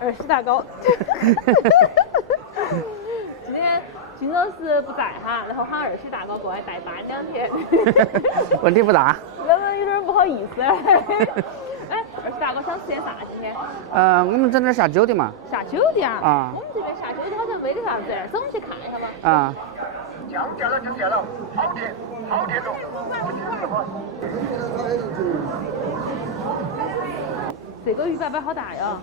20大糕。今天金老师不在哈，然后喊20大糕过来代班2天。问题不大。那么有点不好意思。哎，20大糕想吃点啥今天？我们整点下酒的嘛。下酒的啊？啊。我们这边下酒的好像没得啥子，走我们去看一下嘛。啊。降价了，好甜，好甜哦。这个鱼摆摆好大哟，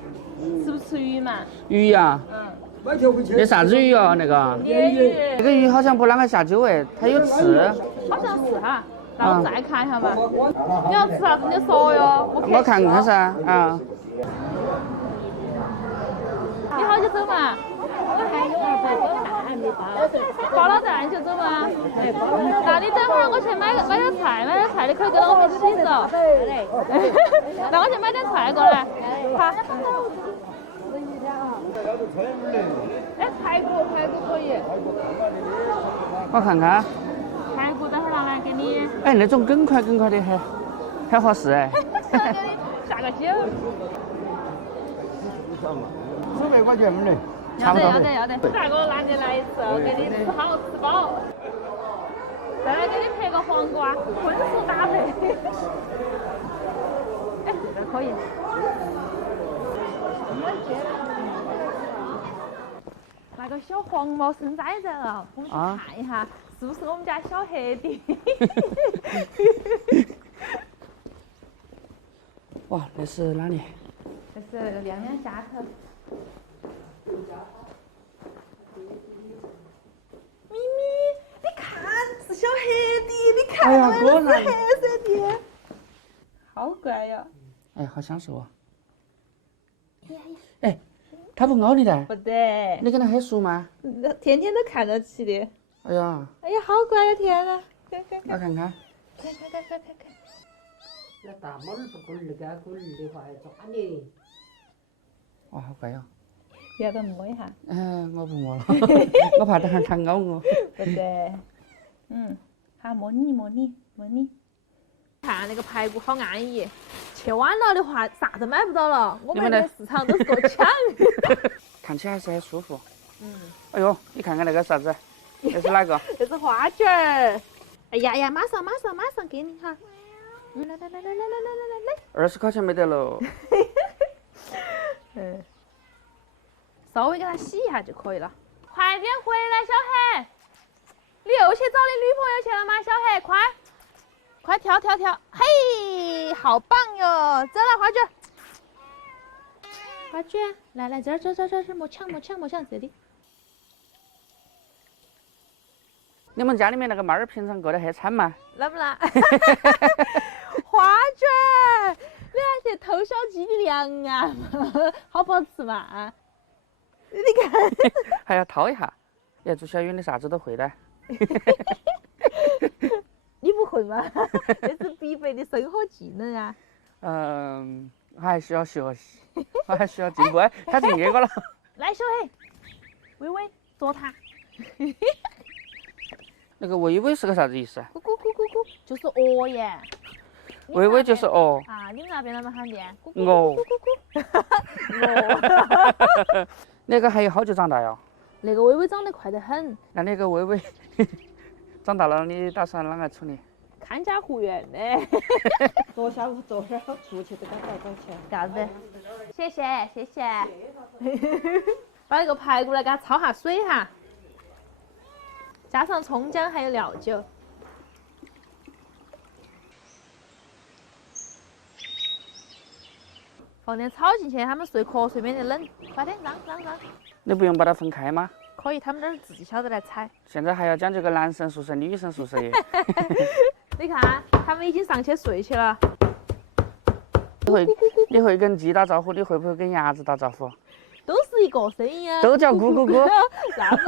吃不吃鱼嘛？鱼呀？那啥子鱼哦？那个？鲢鱼。这个鱼好像不啷个下酒哎，它有刺。好像是哈。那我们再看一下嘛。你要吃啥子你就说哟。我看看噻，啊。你好久走嘛？我还有200没包了蛋就走嘛？那你等会儿我去买点菜，你可以跟我们一起走。那我去买点菜过来。好。哎，排骨可以。我看看。排骨等会儿拿来给你。哎，那种梗块的很合适哎。给你下个酒。400块钱没得。要得。大哥拿进来一次，给你吃好吃饱。再来给你配个黄瓜，荤素搭配。哎，这可以。那个小黄毛生崽崽了，我们去看一下，是不是我们家小黑的？哇，那是哪里？这是那个亮亮家头。咪咪，你看是小黑的，你看那个是黑色的，好乖呀！哎，好享受啊！哎，它不咬你的？不得。你跟它很熟吗？天天都看到起的。哎呀！哎呀，好乖呀！天呐！我看看。看。那大猫儿不滚儿的，滚儿的话还抓你。哇，好乖哟！要不要摸一下？我不摸了，我怕等会儿它咬我。不得。好，摸你。看那个排骨好安逸，去晚了的话啥都买不到了，我们的市场都是个抢。看起来还是很舒服。哎呦，你看看那个啥子？这是哪个？这是花卷儿。哎呀，马上给你哈。来20块钱没得喽。稍微给它洗一下就可以了。快点回来，小黑！你又去找你女朋友去了吗？小黑，快跳！嘿，好棒哟！走了，花卷，来，这儿，莫抢，这里。你们家里面那个猫儿平常过得很惨嘛？来不来？花卷，你还去偷小鸡的粮啊？好不好吃嘛？你看，还要掏一下。朱小雨，你啥子都会的。你不会吗？这是必备的生活技能啊。我还需要学习，我还需要进步。哎，他进给我了。来，小黑，微微捉它。那个微微是个啥子意思？咕，就是鹅耶。微微就是鹅。啊，你们那边怎么喊的？鹅。鹅。那个还有好久长大哟？那个微微长得快得很。那个微微长大了，你打算啷个处理？看家护院的。坐下出去给他搞钱。啥子？谢谢。把那个排骨来给它焯下水哈，加上葱姜还有料酒。放点草进去，他们睡瞌睡免得冷。快点，让。你不用把它分开吗？可以，他们这儿自己晓得来采。现在还要讲究个男生宿舍、女生宿舍耶。你看，他们已经上去睡去了。你会跟鸡打招呼，你会不会跟鸭子打招呼？都是一个声音啊。都叫咕咕咕。啥子？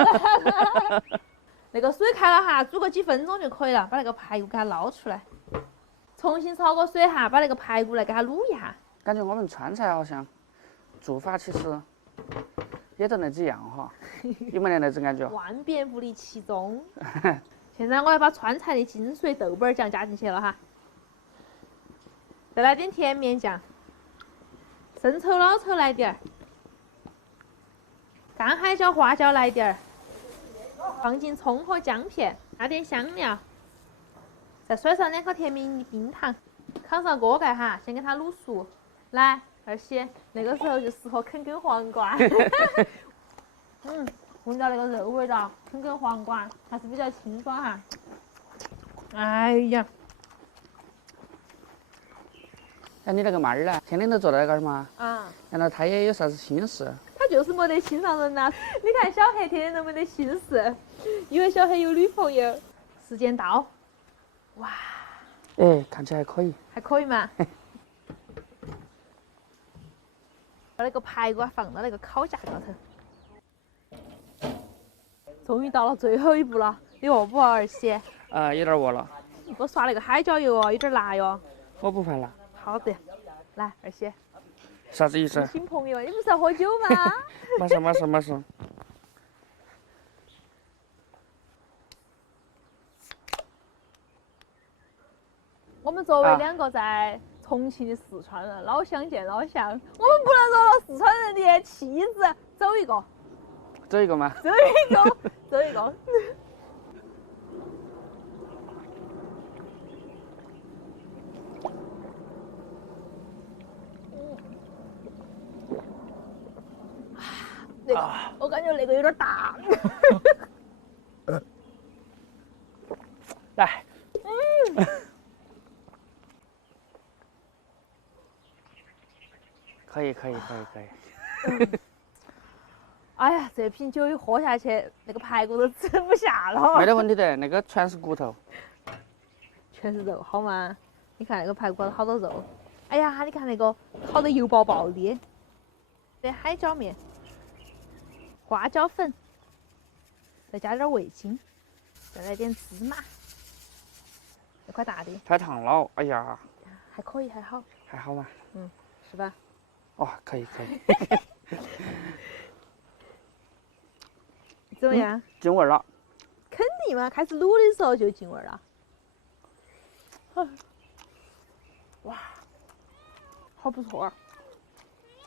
那个水开了哈，煮个几分钟就可以了，把那个排骨给它捞出来，重新焯个水哈，把那个排骨来给它卤一下。感觉我们川菜好像做法其实也就那几样哈，有没得那种感觉？万变不离其宗。现在我要把川菜的精髓豆瓣酱加进去了哈，再来点甜面酱，生抽老抽来点儿，干海椒、花椒来点儿，放进葱和姜片，加点香料，再甩上2颗甜蜜冰糖，扛上锅盖哈，先给它卤熟。来，二喜，那个时候就适合啃根黄瓜。闻到那个肉味道，啃根黄瓜还是比较清爽哈。哎呀，哎，你那个妹儿呢？天天都坐在那儿嘛？啊，难道她也有啥子心事？他就是没得心上人呐、你看小黑天天都没得心事，因为小黑有女朋友。时间到，哇，哎，看起来还可以。还可以嘛。把那个排骨放到那个烤架高头。终于到了最后一步了，你饿不饿，二喜？有点饿了。多刷那个海椒油哦，有点辣哟。我不怕辣。好的，来，二喜。啥子意思？新朋友，你不是要喝酒吗？没事没事没事。我们作为2个在重庆的四川人，老乡见老乡，我们不能落了四川人的气质，走一个，走一个吗？走一个，走一个。那个，我感觉那个有点大。来。可以。哎呀，这瓶酒一喝下去，那个排骨都吃不下了。没得问题的，那个全是骨头。全是肉，好吗？你看那个排骨好多肉。哎呀，你看那个烤得油爆爆的。这海椒面，花椒粉，再加点味精，再来点芝麻，这块大的。太烫了，哎呀。还可以，还好。还好吧？是吧？哦，可以。怎么样？进味儿了。肯定嘛，开始卤的时候就进味儿了。哇，好不错啊！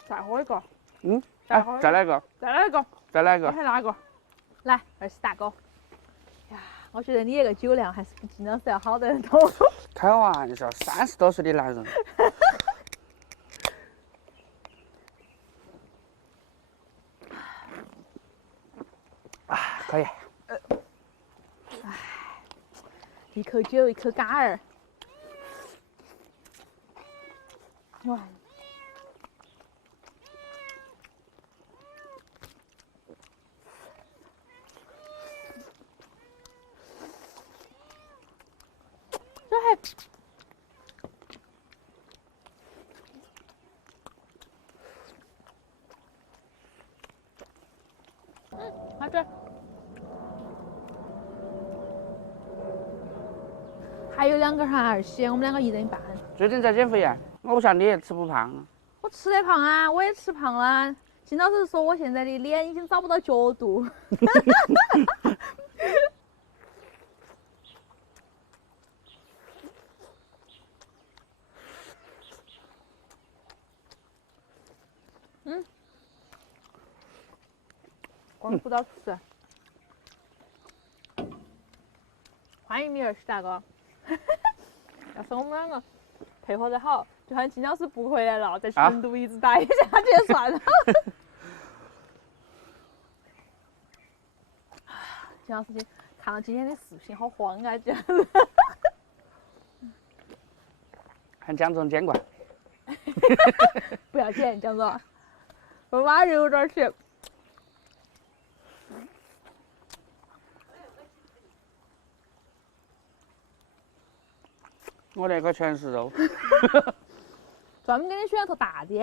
再喝一个。再来一个。再来一个。再来一个。还哪个？来，二喜大哥。呀，我觉得你这个酒量还是比金老师要好得多。开玩笑，30多岁的男人。可以。一口酒，一口嘎儿。哇！这还……好吃。还有2个哈，二喜，我们2个1人1半。最近在减肥呀？我不像你吃不胖。我吃得胖啊，我也吃胖了。金老师说我现在的脸已经找不到角度。光顾到吃。欢迎你二喜大哥。要是我们2个配合得好，就算金老师不回来了，在成都一直待下去也算了。金老师看到今天的视频好慌啊，这样子。喊蒋总监管。不要钱，蒋总。我马上有点去。我那个全是肉。专门给你选了头大的。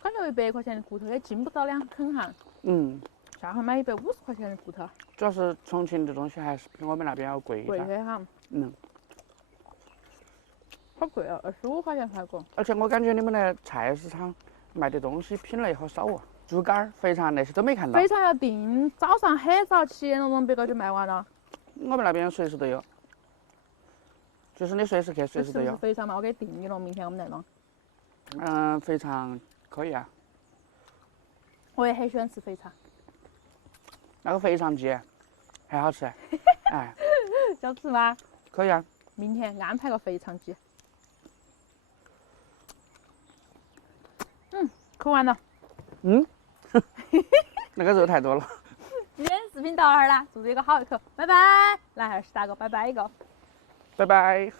感觉100块钱的骨头也进不到2啃哈。下回买150块钱的骨头。主要是重庆的东西还是比我们那边要贵一点。贵些哈。好贵哦，25块钱排骨。而且我感觉你们的菜市场卖的东西品类好少啊，猪肝、肥肠那些都没看到。肥肠要订，早上很早7点多钟别个就卖完了。我们那边随时都有，就是你随时去，随时都有。肥肠嘛，我给订你了，明天我们来弄。肥肠可以啊。我也很喜欢吃肥肠。那个肥肠鸡还好吃。哎，想吃吗？可以啊。明天安排个肥肠鸡。吃完了。嗯，那个肉太多了。今天视频到这儿了，祝这个好一口，拜拜！来，还是打个拜拜一个。拜拜。